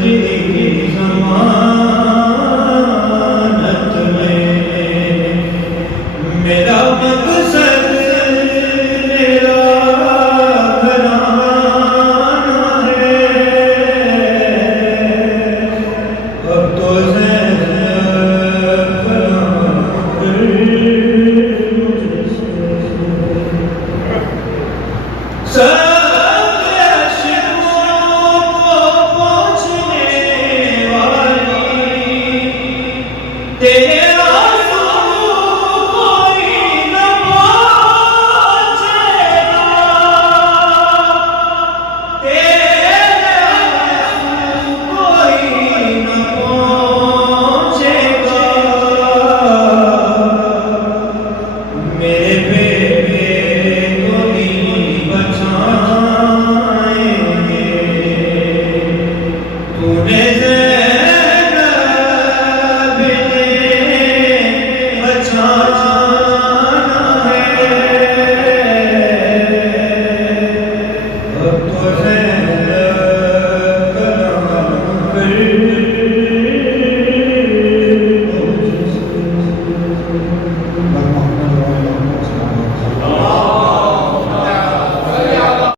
तेरी ज़मानत में मेरा मकसद मेरा घराना है। अब तो तेरे आंसू कोई न पहुंचेगा, तेरे आंसू कोई न पहुंचेगा। मेरे बेटे को नहीं बचाएंगे, तूने बचाना है। अब तो